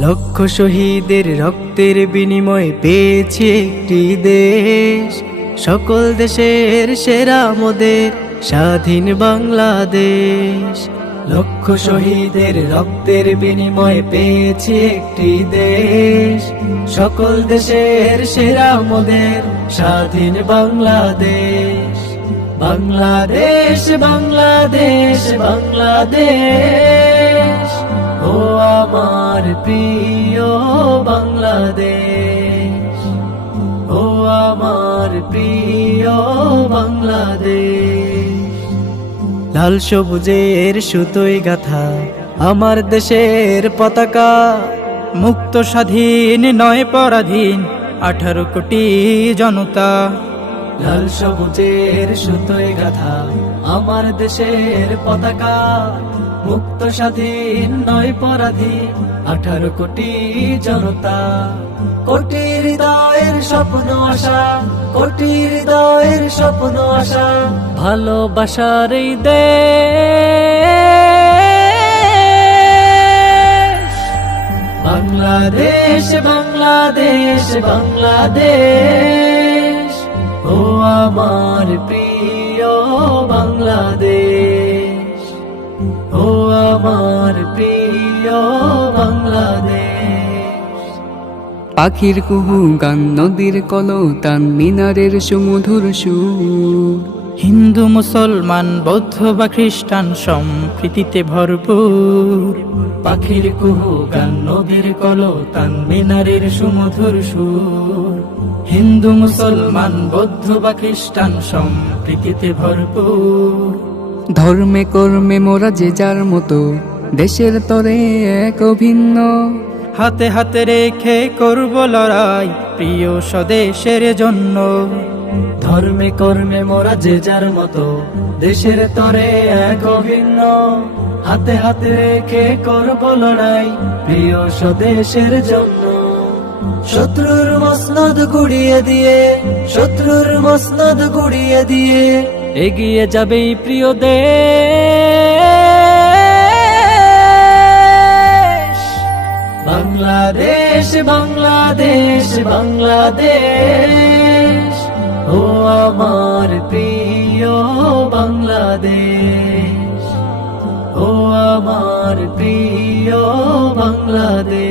লক্ষ শহীদের রক্তের বিনিময়ে পেয়েছি একটি দেশ, সকল দেশের সেরা মোদের স্বাধীন বাংলাদেশ। লক্ষ শহীদের রক্তের বিনিময়ে পেয়েছি একটি দেশ, সকল দেশের সেরা মোদের স্বাধীন বাংলাদেশ। বাংলাদেশ বাংলাদেশ বাংলাদেশ, ও আমার প্রিয় বাংলাদেশ, ও আমার প্রিয় বাংলাদেশ। লাল সবুজের সুতোয় গাথা আমার দেশের পতাকা, মুক্ত স্বাধীন নয় পরাধীন 18 কোটি জনতা। লাল সবুজের সুতোয় গাথা আমার দেশের পতাকা, মুক্ত স্বাধীন নয় পরাধীন 18 কোটি জনতা। কোটি হৃদয়ের স্বপ্ন আশা, কোটি হৃদয়ের স্বপ্ন আশা, ভালোবাসার এই দেশ। বাংলাদেশ বাংলাদেশ বাংলাদেশ, ও আমার প্রিয় বাংলাদেশ, ও আমার প্রিয় বাংলাদেশ। পাখির কুহু গান, নদীর কলতান, মিনারের সুমধুর সুর। হিন্দু মুসলমান বৌদ্ধ বা খ্রিস্টান সম্প্রীতিতে ভরপুর। পাখির কুহু গান, নদীর কলতান, মিনারের সুমধুর সুর। হিন্দু মুসলমান বৌদ্ধ বা খ্রিস্টান সম্প্রীতিতে ভরপুর। ধর্মে কর্মে মোরা যে যার মতো, দেশের তরে এক অভিন্ন। হাতে হাতে রেখে করব লড়াই প্রিয় স্বদেশের জন্য। ধর্মে কর্মে মোরা যে যার মতো, দেশের তরে এক অভিন্ন। হাতে হাতে রেখে করব লড়াই প্রিয় স্বদেশের জন্য। শত্রুর মসনদ গুড়িয়ে দিয়ে, শত্রুর মসনদ গুড়িয়ে দিয়ে এগিয়ে যাবে এই প্রিয় দেশ। বাংলাদেশ বাংলাদেশ বাংলাদেশ, ও আমার প্রিয় বাংলাদেশ, ও আমার প্রিয় বাংলাদেশ।